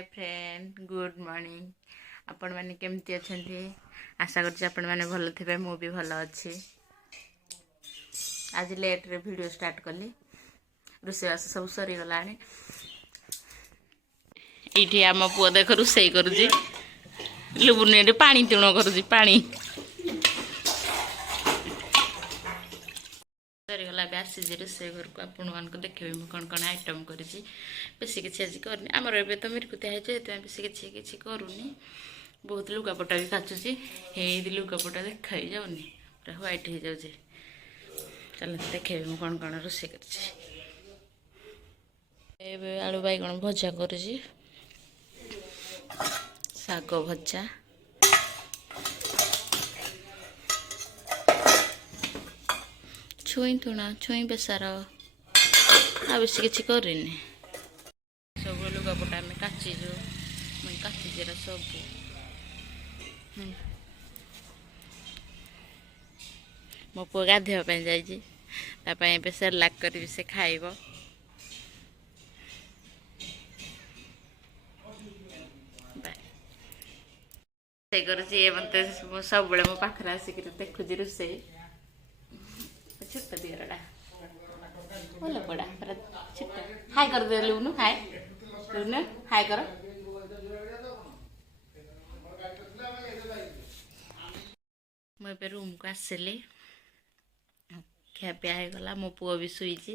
Hi friend good morning आपण माने केमती अछंती आशा करछि आपण माने भलो थिबे मु भी भलो अछि। आज लेट रे वीडियो स्टार्ट कली रुसेवास सब सरी गलानी। इठी आम पुओ देख रुसई करूजी लुबुने रे पानी तिणो करूजी पानी सरीगला आसी रोषे घर को आपण मान देखे कौन कौन आइटम कर बेसी किसी आज करनी आमर ए तो मिरकुतिया है बेसी किसी करूनी बहुत लुगापटा भी काचुची हे लुगापटा देखा ही जाऊनी पूरा ह्वाइट हो जाऊे। चल देखे कौन कौन रोषे कर आलू बैगण भजा कर शाग भजा छुई तुणा छुई बेसार आ बेसी किसी करनी सब लुगापटा आम काचीजु मुझे काचीजरा सब मो पु गाधोवाई जाइए सेरलाक करी से खाइब मत सब मो पाखे आसिक देखुची रोसे छोट दियरटा बोल पड़ा छोट हाय कर दे लुनु हाय लुनु हाय कर मुझे रूम को आसिली ଖିଆପିଆ ହେଇଗଲା ମୋ ପୁଅ ବି ଶୋଇଛି।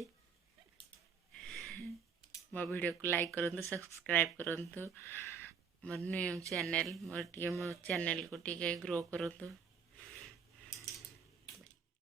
ମୋ ଭିଡ଼ିଓକୁ ଲାଇକ୍ କରନ୍ତୁ ସବସ୍କ୍ରାଇବ୍ କରନ୍ତୁ ମୋର ନ୍ୟୁ ଚ୍ୟାନେଲ୍ ମୋ ଚ୍ୟାନେଲ୍କୁ ଟିକେ ଗ୍ରୋ କରନ୍ତୁ।